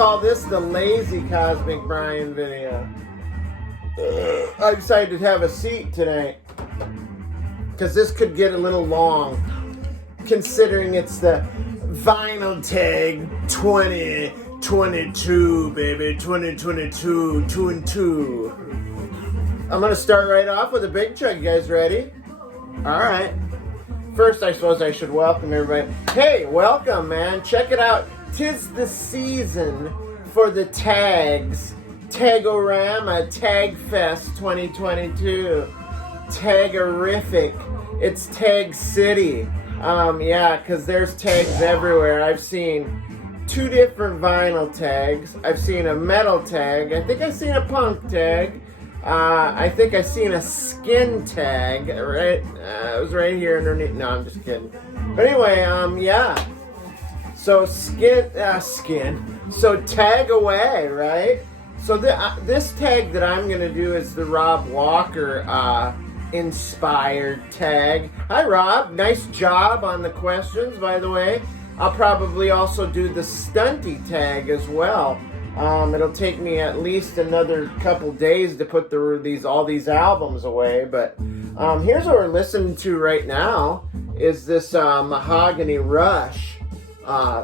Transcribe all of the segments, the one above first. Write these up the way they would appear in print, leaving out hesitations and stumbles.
call this the lazy Cosmic Brian video. I decided to have a seat tonight because this could get a little long, considering it's the Vinyl Tag 2022, baby, 2022, 2 and 2. I'm gonna start right off with a big chug. You guys ready? All right. First, I suppose I should welcome everybody. Hey, welcome, man. Check it out. 'Tis the season for the tags. Tagorama Tag Fest 2022. Tagorific. It's Tag City. Yeah, because there's tags everywhere. I've seen 2 different vinyl tags. I've seen a metal tag. I think I've seen a punk tag. I think I've seen a skin tag. Right? It was right here underneath. No, I'm just kidding. But anyway, yeah. So skin. So tag away, right? So this tag that I'm gonna do is the Rob Walker inspired tag. Hi, Rob. Nice job on the questions, by the way. I'll probably also do the stunty tag as well. It'll take me at least another couple days to put all these albums away. But here's what we're listening to right now is this Mahogany Rush.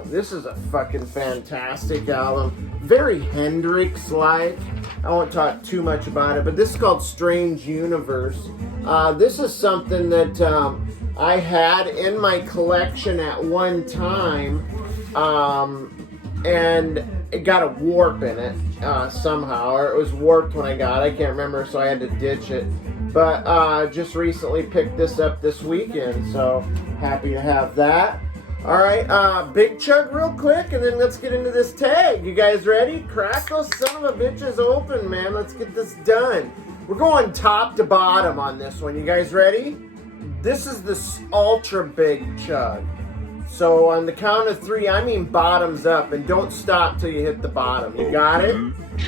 This is a fucking fantastic album. Very Hendrix-like. I won't talk too much about it, but this is called Strange Universe. This is something that I had in my collection at one time, and it got a warp in it somehow, or it was warped when I got it. I can't remember, so I had to ditch it. But just recently picked this up this weekend, so happy to have that. All right, big chug real quick, and then let's get into this tag. You guys ready? Crack those son of a bitches open, man. Let's get this done. We're going top to bottom on this one. You guys ready? This is the ultra big chug. So on the count of 3, I mean bottoms up, and don't stop till you hit the bottom. You got it?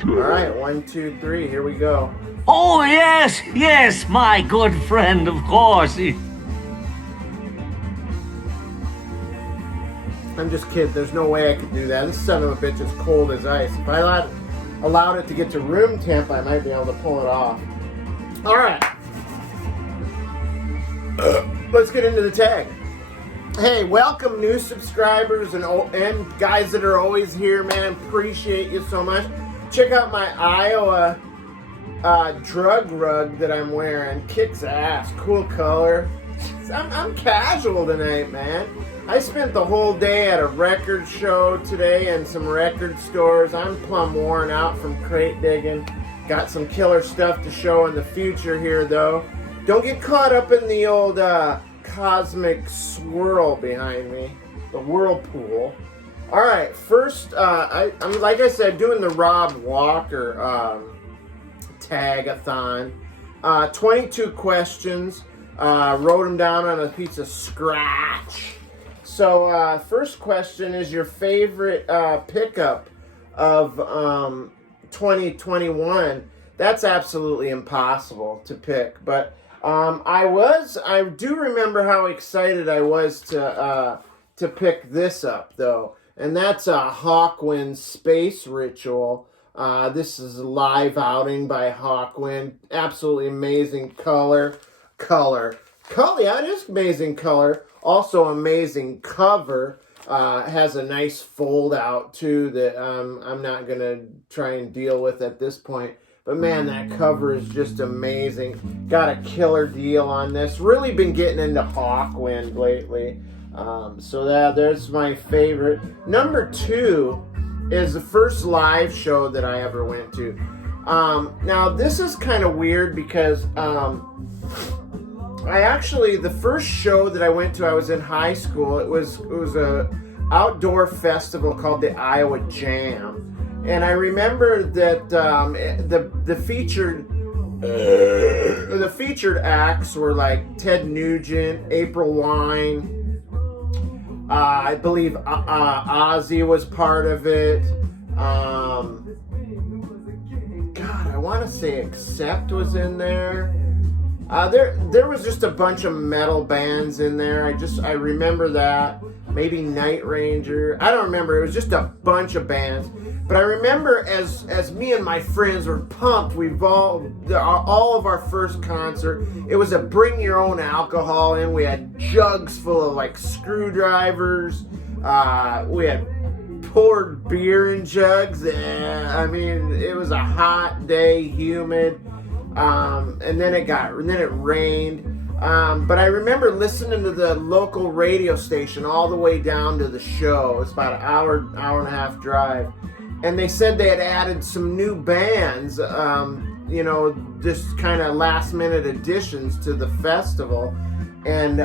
All right, 1, 2, 3. Here we go. Oh, yes, my good friend, of course. I'm just kidding. There's no way I could do that. This son of a bitch is cold as ice. If I allowed it to get to room temp, I might be able to pull it off. All right. Let's get into the tag. Hey, welcome new subscribers and guys that are always here, man. Appreciate you so much. Check out my Iowa drug rug that I'm wearing. Kicks ass. Cool color. I'm casual tonight, man. I spent the whole day at a record show today and some record stores. I'm plumb worn out from crate digging. Got some killer stuff to show in the future here, though. Don't get caught up in the old cosmic swirl behind me, the whirlpool. All right, first, I'm like I said, doing the Rob Walker tag-a-thon. 22 questions. Wrote them down on a piece of scratch. So, first question is your favorite pickup of 2021. That's absolutely impossible to pick, but I do remember how excited I was to pick this up, though, and that's a Hawkwind Space Ritual. This is a live outing by Hawkwind. Absolutely amazing color. Yeah, it is amazing color. Also amazing cover. Has a nice fold out too that I'm not gonna try and deal with at this point. But man, that cover is just amazing. Got a killer deal on this. Really been getting into Hawkwind lately. So there's my favorite. Number 2 is the first live show that I ever went to. Now this is kind of weird because the first show that I went to, I was in high school. It was a outdoor festival called the Iowa Jam, and I remember that the featured acts were like Ted Nugent, April Wine. I believe Ozzy was part of it. God, I want to say Accept was in there. There was just a bunch of metal bands in there. I remember that. Maybe Night Ranger. I don't remember. It was just a bunch of bands. But I remember as me and my friends were pumped, all of our first concert, it was a bring your own alcohol, and we had jugs full of like screwdrivers. We had poured beer in jugs. I mean, it was a hot day, humid, and then it rained. But I remember listening to the local radio station all the way down to the show. It's about an hour and a half drive. And they said they had added some new bands, just kind of last minute additions to the festival. And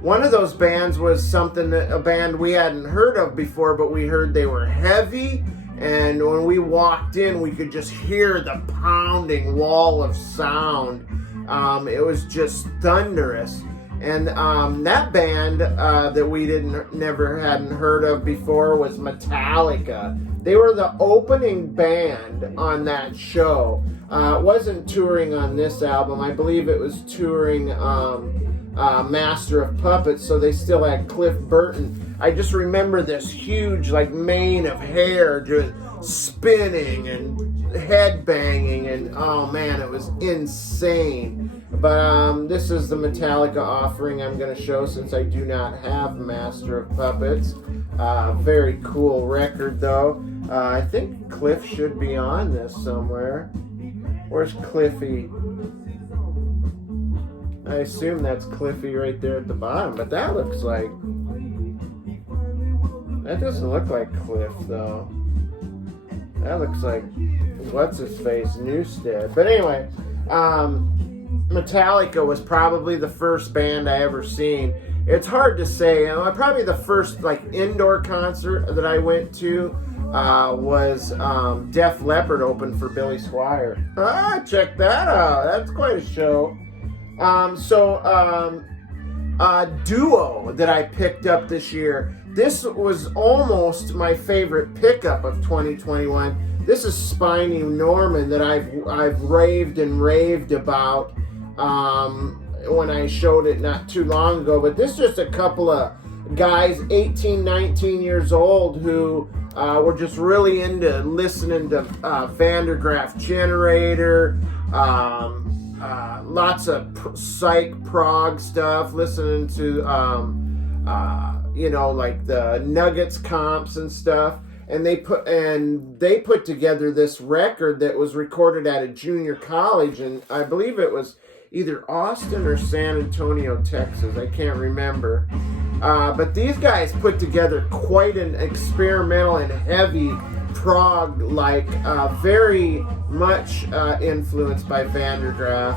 one of those bands was a band we hadn't heard of before, but we heard they were heavy. And when we walked in, we could just hear the pounding wall of sound. It was just thunderous. And that band that we hadn't heard of before was Metallica. They were the opening band on that show. It wasn't touring on this album. I believe it was touring Master of Puppets, so they still had Cliff Burton. I just remember this huge mane of hair just spinning and head banging, and oh man, it was insane. But this is the Metallica offering I'm going to show, since I do not have Master of Puppets. Very cool record though. I think Cliff should be on this somewhere. Where's Cliffy? I assume that's Cliffy right there at the bottom, but that doesn't look like Cliff though. That looks like what's-his-face, Newstead. But anyway, Metallica was probably the first band I ever seen. It's hard to say. Probably the first indoor concert that I went to was Def Leppard opened for Billy Squier. Check that out. That's quite a show. Duo that I picked up this year. This was almost my favorite pickup of 2021. This is Spiny Norman that I've raved and raved about when I showed it not too long ago. But this is just a couple of guys, 18, 19 years old, who were just really into listening to Vandergraaf Generator, lots of psych prog stuff, listening to the Nuggets comps and stuff. And they put together this record that was recorded at a junior college, and I believe it was either Austin or San Antonio, Texas. I can't remember. But these guys put together quite an experimental and heavy prog, very much influenced by Vandergraaf.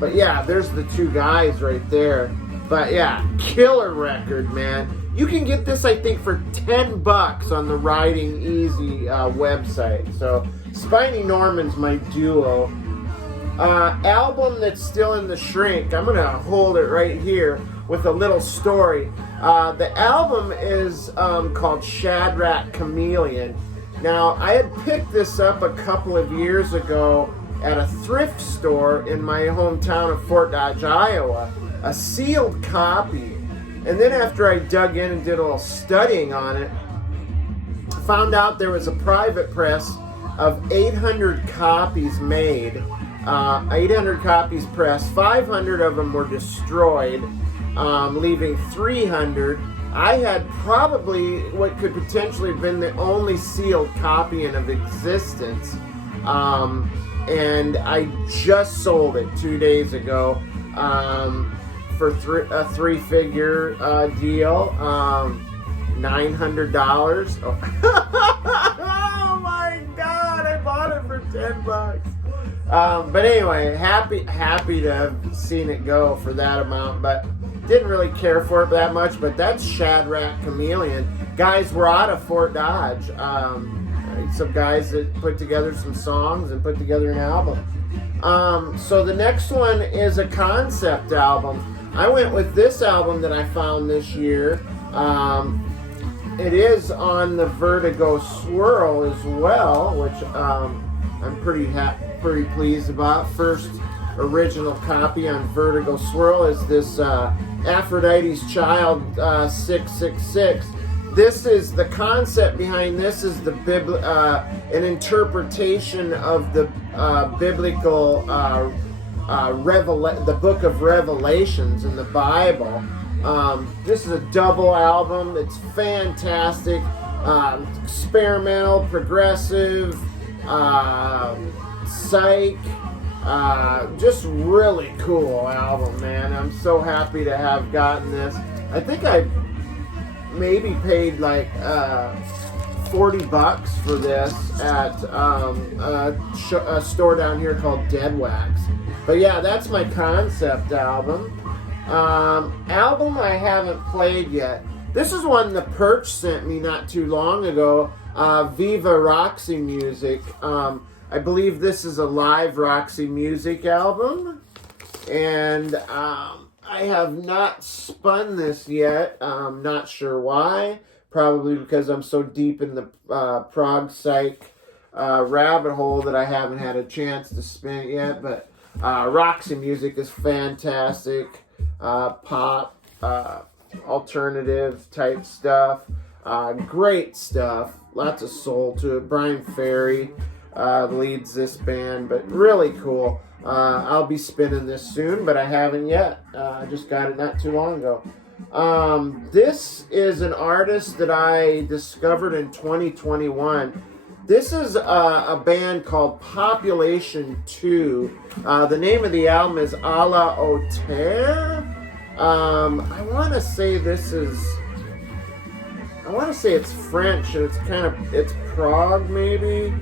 But yeah, there's the two guys right there. But yeah, killer record, man. You can get this, I think, for $10 on the Riding Easy website. So Spiny Norman's my duo. Album that's still in the shrink. I'm gonna hold it right here with a little story. The album is called Shadrach Chameleon. Now, I had picked this up a couple of years ago at a thrift store in my hometown of Fort Dodge, Iowa. A sealed copy. And then after I dug in and did a little studying on it, found out there was a private press of 800 copies made. 800 copies pressed. 500 of them were destroyed, leaving 300. I had probably what could potentially have been the only sealed copy in of existence. And I just sold it 2 days ago for a three-figure deal, $900. Oh my God! I bought it for $10. But anyway, happy to have seen it go for that amount, but didn't really care for it that much. But that's Shadrach Chameleon. Guys, we're out of Fort Dodge. Some guys that put together some songs and put together an album. So the next one is a concept album. I went with this album that I found this year. It is on the Vertigo Swirl as well, which I'm pretty pleased about. First original copy on Vertigo Swirl is this Aphrodite's Child 666. this is the concept behind this is the an interpretation of the biblical the book of Revelations in the Bible. This is a double album. It's fantastic, experimental, progressive, psych. Just really cool album, man. I'm so happy to have gotten this. I think I maybe paid like $40 for this at a store down here called Dead Wax. But yeah, that's my concept album. Album I haven't played yet. This is one the Perch sent me not too long ago. Viva Roxy Music. I believe this is a live Roxy Music album. And I have not spun this yet. Not sure why. Probably because I'm so deep in the prog psych rabbit hole that I haven't had a chance to spin it yet. But Roxy Music is fantastic. Pop, alternative type stuff. Great stuff. Lots of soul to it. Brian Ferry leads this band, but really cool. I'll be spinning this soon, but I haven't yet. I just got it not too long ago. This is an artist that I discovered in 2021. This is a band called Population 2. The name of the album is A la Hauteur. I want to say it's French, and it's prog maybe.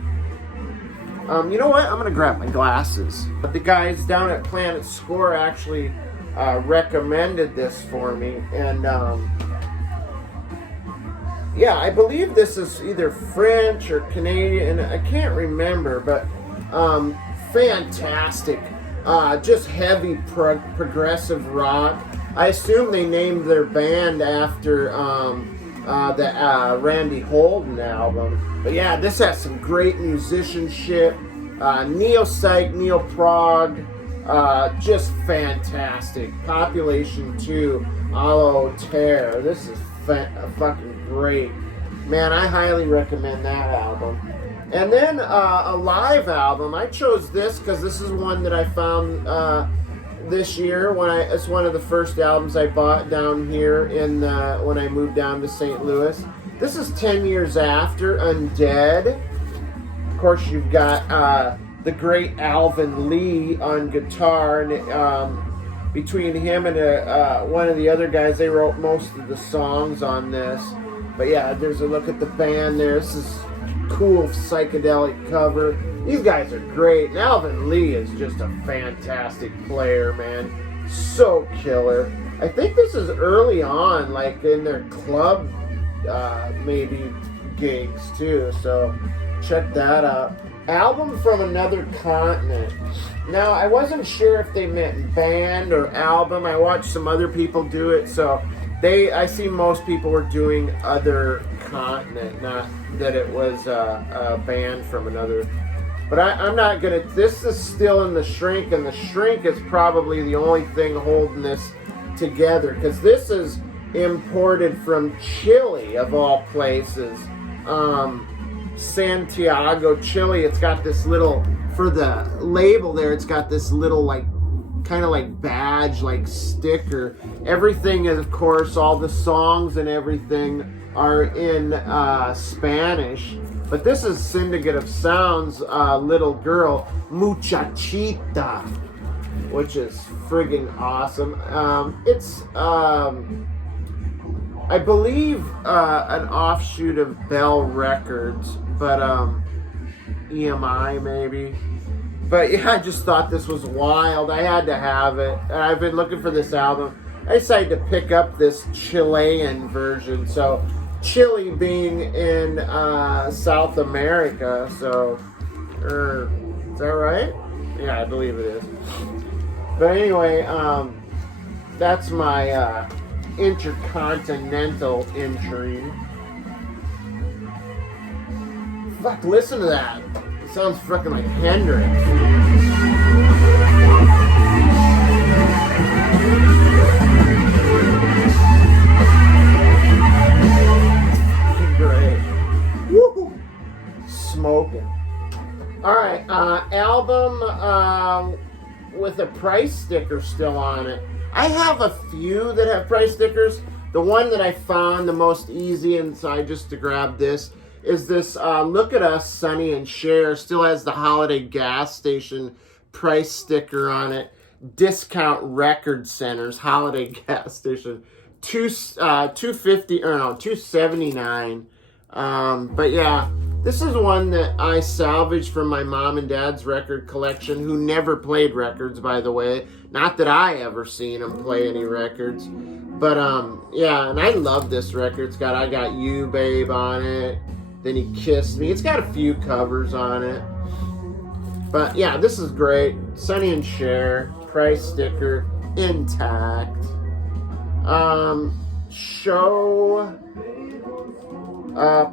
You know what? I'm gonna grab my glasses. But the guys down at Planet Score actually recommended this for me, and yeah, I believe this is either French or Canadian. I can't remember, but fantastic. Just heavy progressive rock. I assume they named their band after the Randy Holden album. But yeah, this has some great musicianship. Neo-psych, neo-prog. Just fantastic. Population 2, A la Hauteur. This is fucking great. Man, I highly recommend that album. And then a live album. I chose this because this is one that I found this year. It's one of the first albums I bought down here when I moved down to St. Louis. This is 10 years after Undead. Of course, you've got the great Alvin Lee on guitar, and between him and one of the other guys, they wrote most of the songs on this. But yeah, there's a look at the band there. This is cool psychedelic cover. These guys are great. And Alvin Lee is just a fantastic player, man. So killer. I think this is early on, like in their club maybe gigs too. So check that out. Album from Another Continent. Now, I wasn't sure if they meant band or album. I watched some other people do it, so I see most people were doing Other Continent, not that it was a band from another. But I'm not gonna. This is still in the Shrink, and the Shrink is probably the only thing holding this together, because this is imported from Chile, of all places. Santiago, Chile. It's got this little, for the label there, it's got this little like kind of like badge, like sticker. Everything is, of course, all the songs and everything are in Spanish. But this is Syndicate of Sound's Little Girl, Muchachita, which is friggin' awesome. It's I believe an offshoot of Bell Records, but EMI maybe. But yeah, I just thought this was wild. I had to have it. And I've been looking for this album. I decided to pick up this Chilean version. So Chile being in South America. So, is that right? Yeah, I believe it is. But anyway, that's my intercontinental entry. Fuck, listen to that. It sounds freaking like Hendrix. album with a price sticker still on it. I have a few that have price stickers. The one that I found the most easy inside just to grab this is this Look at Us, Sonny and Cher. Still has the Holiday gas station price sticker on it. Discount Record Centers Holiday gas station. $2.50 or no, $2.79. But yeah, this is one that I salvaged from my mom and dad's record collection, who never played records, by the way. Not that I ever seen them play any records. But yeah, and I love this record. It's got I Got You, Babe on it. Then He Kissed Me. It's got a few covers on it. But yeah, this is great. Sonny and Cher, price sticker intact. Show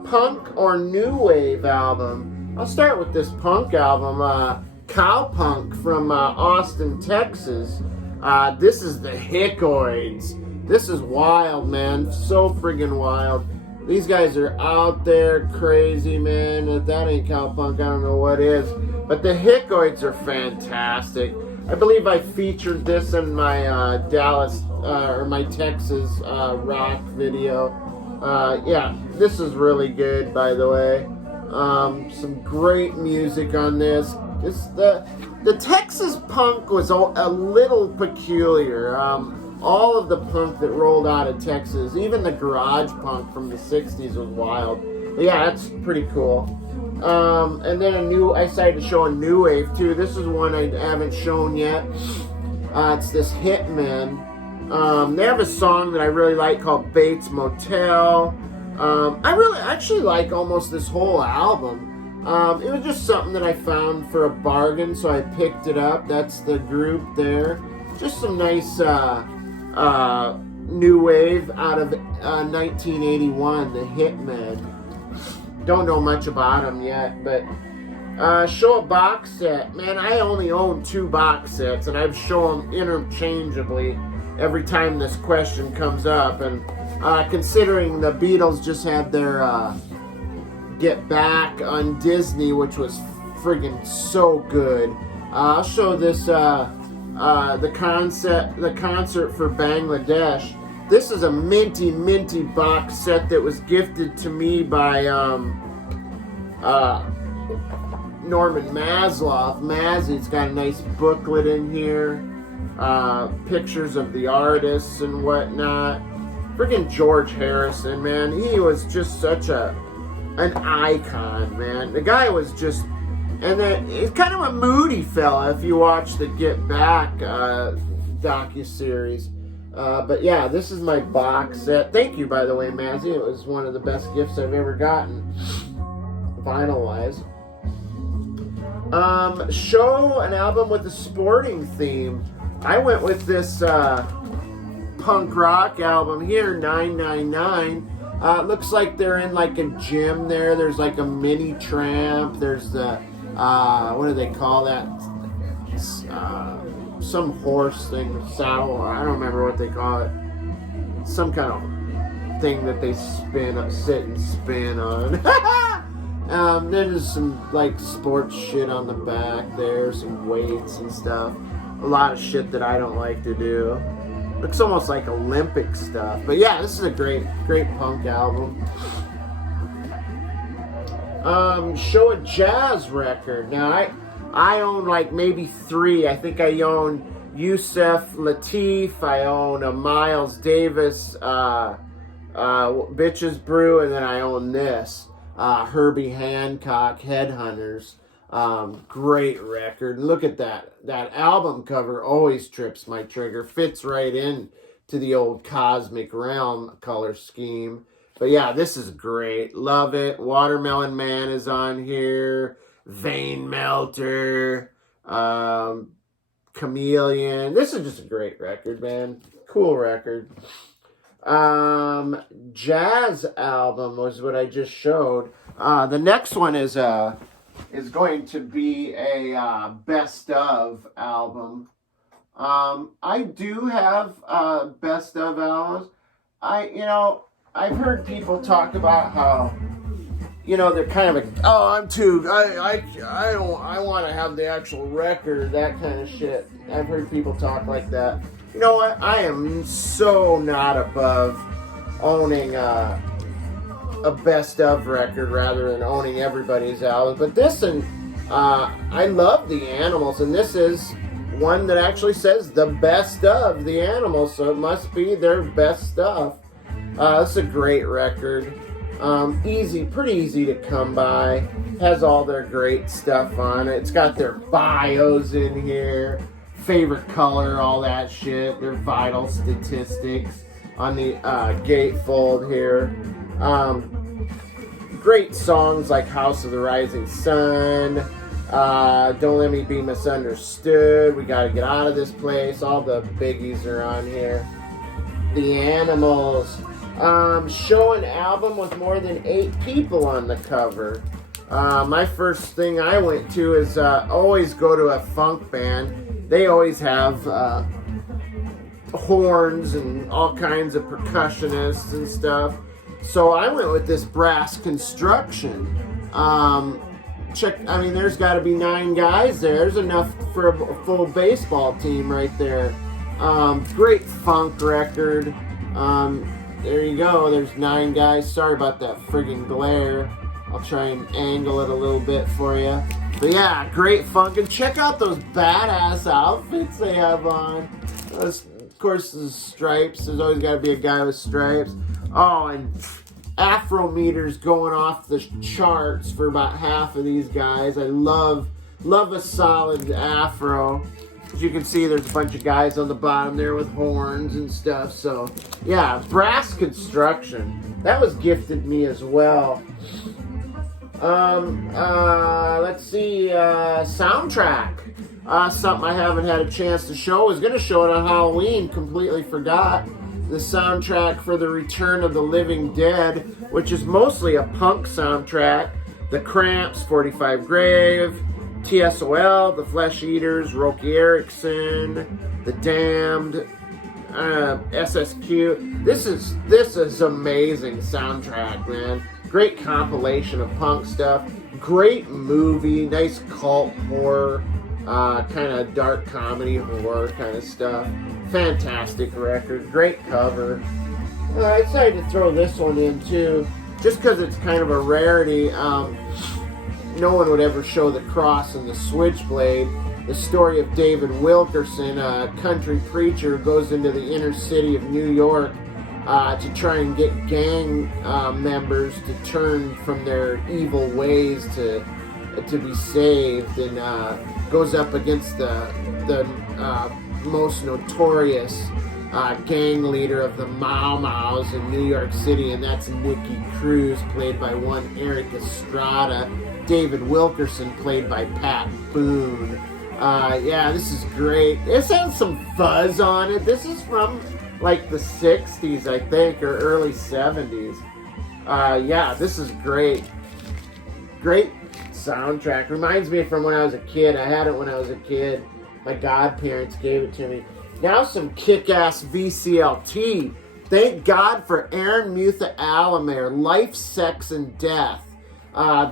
punk or new wave album. I'll start with this punk album, Cowpunk from Austin, Texas. This is the Hickoids. This is wild, man. So friggin' wild. These guys are out there crazy, man. If that ain't cowpunk, I don't know what is. But the Hickoids are fantastic. I believe I featured this in my Dallas or my Texas rock video. Yeah, this is really good, by the way. Some great music on this. The Texas punk was a little peculiar. All of the punk that rolled out of Texas, even the garage punk from the 60s was wild. But yeah, that's pretty cool. And then I decided to show a new wave too. This is one I haven't shown yet. It's this Hitmen. They have a song that I really like called Bates Motel. I really actually like almost this whole album. It was just something that I found for a bargain, so I picked it up. That's the group there. Just some nice new wave out of 1981, the Hitmen. Don't know much about them yet, but show a box set. Man, I only own 2 box sets, and I've shown them interchangeably every time this question comes up. And considering the Beatles just had their Get Back on Disney, which was friggin' so good, I'll show this the concert for Bangladesh. This is a minty box set that was gifted to me by Norman Maslow. Mazzy's got a nice booklet in here, pictures of the artists and whatnot. Freaking George Harrison, man, he was just such an icon, man. The guy was just, and then he's kind of a moody fella if you watch the Get Back docuseries. But yeah, this is my box set. Thank you, by the way, Mazzy. It was one of the best gifts I've ever gotten, vinyl-wise. Show an album with a sporting theme. I went with this punk rock album here, 999. It looks like they're in like a gym there. There's like a mini tramp. There's the, what do they call that? Some horse thing, saddle. I don't remember what they call it. Some kind of thing that they sit and spin on. Then there's some like sports shit on the back there, some weights and stuff. A lot of shit that I don't like to do. Looks almost like Olympic stuff. But yeah, this is a great punk album. Show a jazz record. Now I own like maybe 3. I think I own Yusef Lateef. I own a Miles Davis, Bitches Brew, and then I own this, Herbie Hancock, Headhunters. Great record. Look at that. That album cover always trips my trigger. Fits right in to the old Cosmic Realm color scheme. But yeah, this is great. Love it. Watermelon Man is on here. Vein Melter. Chameleon. This is just a great record, man. Cool record. Jazz album was what I just showed. The next one is going to be a best of album. I do have best of albums. I've heard people talk about how they're kind of like, oh, I want to have the actual record, that kind of shit. I've heard people talk like that. You know what? I am so not above owning a best of record rather than owning everybody's album. But this, and I love the Animals, and this is one that actually says the best of the Animals, so it must be their best stuff. It's a great record. Pretty easy to come by. Has all their great stuff on it. It's got their bios in here, favorite color, all that shit, their vital statistics on the gatefold here. Great songs like House of the Rising Sun, Don't Let Me Be Misunderstood, We Gotta Get Out of This Place, all the biggies are on here. The Animals, show an album with more than 8 people on the cover. My first thing I went to is always go to a funk band. They always have horns and all kinds of percussionists and stuff. So I went with this Brass Construction. There's got to be 9 guys there. There's enough for a full baseball team right there. Great funk record. There you go. There's 9 guys. Sorry about that friggin' glare. I'll try and angle it a little bit for you. But yeah, great funk. And check out those badass outfits they have on. Of course, the stripes. There's always got to be a guy with stripes. Oh, and Afro meters going off the charts for about half of these guys. I love a solid Afro. As you can see, there's a bunch of guys on the bottom there with horns and stuff. So, yeah, Brass Construction. That was gifted me as well. Let's see, soundtrack. Something I haven't had a chance to show. I was going to show it on Halloween. Completely forgot. The soundtrack for The Return of the Living Dead, which is mostly a punk soundtrack. The Cramps, 45 Grave, TSOL, The Flesh Eaters, Roky Erickson, The Damned, SSQ. This is amazing soundtrack, man. Great compilation of punk stuff. Great movie, nice cult horror, kind of dark comedy horror kind of stuff. Fantastic record, great cover. I decided to throw this one in too, just because it's kind of a rarity. No one would ever show the cross and the switchblade. The story of David Wilkerson, a country preacher, goes into the inner city of New York to try and get gang members to turn from their evil ways to be saved, and goes up against the most notorious gang leader of the Mau Mau's in New York City, and that's Nicky Cruz, played by one Eric Estrada. David Wilkerson, played by Pat Boone. Yeah, this is great. This has some fuzz on it. This is from like the 60s, I think, or early 70s. Yeah, this is great. Great soundtrack. Reminds me from when I was a kid. I had it when I was a kid. My godparents gave it to me. Now some kick-ass VCLT. Thank God for Aaron Mutha Alamere, Life, Sex, and Death.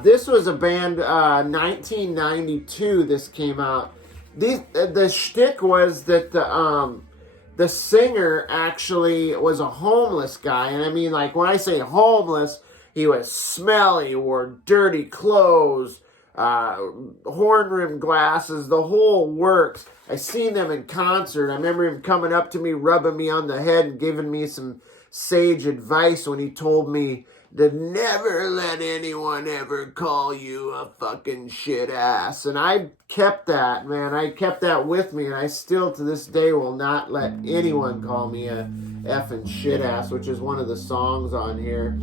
This was a band, 1992 this came out. The shtick was that the singer actually was a homeless guy. And I mean, like, when I say homeless, he was smelly, wore dirty clothes, horn-rimmed glasses, the whole works. I seen them in concert. I remember him coming up to me, rubbing me on the head, and giving me some sage advice when he told me to never let anyone ever call you a fucking shit ass. And I kept that, man. I kept that with me, and I still, to this day, will not let anyone call me a effing shit ass, which is one of the songs on here.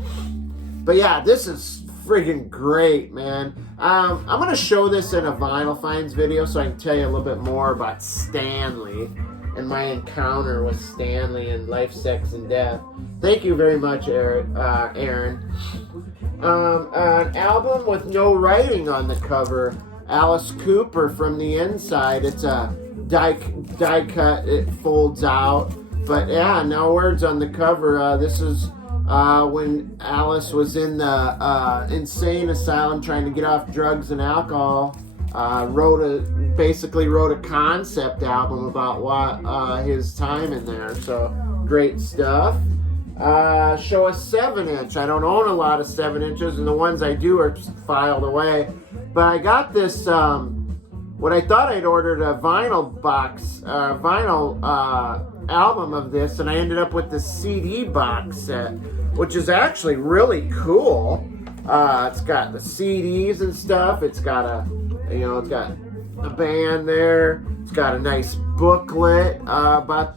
But yeah, this is friggin' great, man. I'm going to show this in a Vinyl Finds video so I can tell you a little bit more about Stanley and my encounter with Stanley and Life, Sex, and Death. Thank you very much, Aaron. An album with no writing on the cover. Alice Cooper from the inside. It's a die cut. It folds out. But yeah, no words on the cover. This is when Alice was in the insane asylum trying to get off drugs and alcohol. Basically wrote a concept album about what his time in there. So great stuff. Show a 7-inch. I don't own a lot of 7-inches, and the ones I do are just filed away. But I got this, what I thought I'd ordered a vinyl album of this, and I ended up with the CD box set, which is actually really cool. It's got the CDs and stuff. It's got it's got a band there. It's got a nice booklet about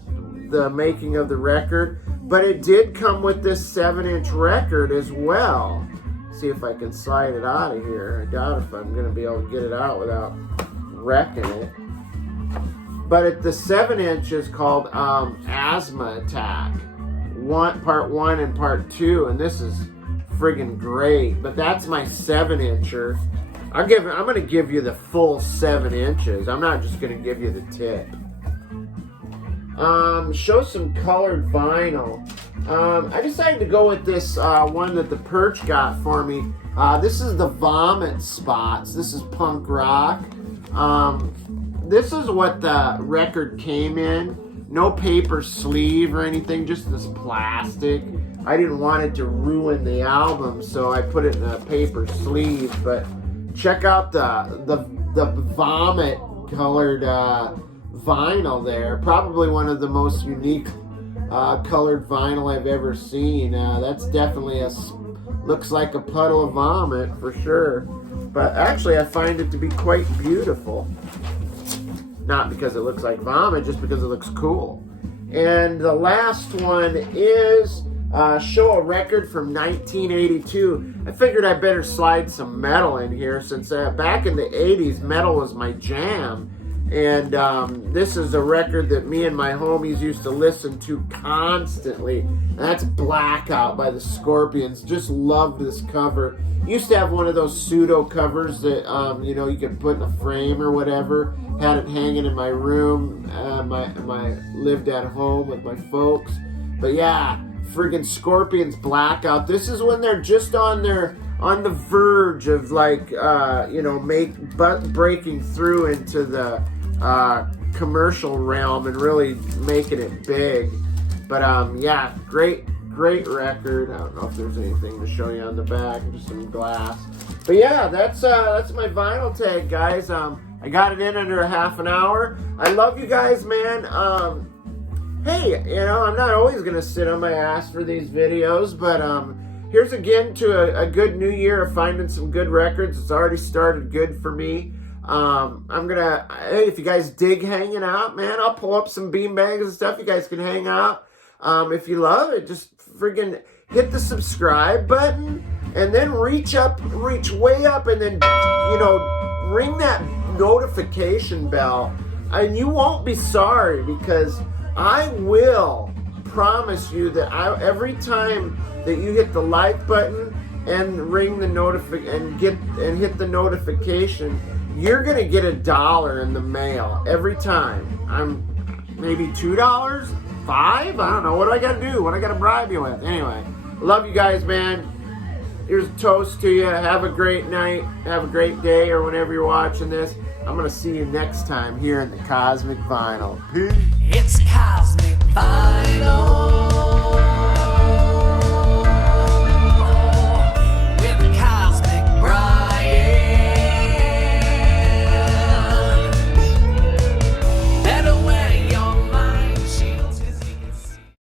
the making of the record. But it did come with this 7-inch record as well. See if I can slide it out of here. I doubt if I'm going to be able to get it out without wrecking it. But the 7-inch is called Asthma Attack. Part 1 and Part 2. And this is friggin' great. But that's my 7-incher. I'm going to give you the full 7 inches. I'm not just going to give you the tip. Show some colored vinyl. I decided to go with this one that the Perch got for me. This is the Vomit Spots. This is punk rock. This is what the record came in. No paper sleeve or anything, just this plastic. I didn't want it to ruin the album, so I put it in a paper sleeve. But check out the Vomit colored vinyl there. Probably one of the most unique colored vinyl I've ever seen. That's definitely looks like a puddle of vomit for sure. But actually I find it to be quite beautiful. Not because it looks like vomit, just because it looks cool. And the last one is show a record from 1982. I figured I better slide some metal in here since back in the 80s metal was my jam. And this is a record that me and my homies used to listen to constantly. And that's Blackout by the Scorpions. Just loved this cover. Used to have one of those pseudo covers that you could put in a frame or whatever. Had it hanging in my room. My lived at home with my folks. But yeah, friggin' Scorpions Blackout. This is when they're just on the verge of breaking through into the commercial realm and really making it big. But yeah, great record. I don't know if there's anything to show you on the back, just some glass. But yeah, that's my vinyl tag, guys. I got it in under a half an hour. I love you guys, man. Hey, I'm not always gonna sit on my ass for these videos, but here's again to a good new year of finding some good records. It's already started good for me. Hey, if you guys dig hanging out, man, I'll pull up some beanbags and stuff. You guys can hang out. If you love it, just friggin' hit the subscribe button and then reach way up and then, ring that notification bell. And you won't be sorry, because I will promise you that every time that you hit the like button and ring the hit the notification, you're gonna get $1 in the mail every time. I'm maybe $2, $5. I don't know. What do I gotta do? What do I gotta bribe you with? Anyway, love you guys, man. Here's a toast to you. Have a great night. Have a great day, or whenever you're watching this. I'm gonna see you next time here in the Cosmic Vinyl. Peace. It's Cosmic Vinyl.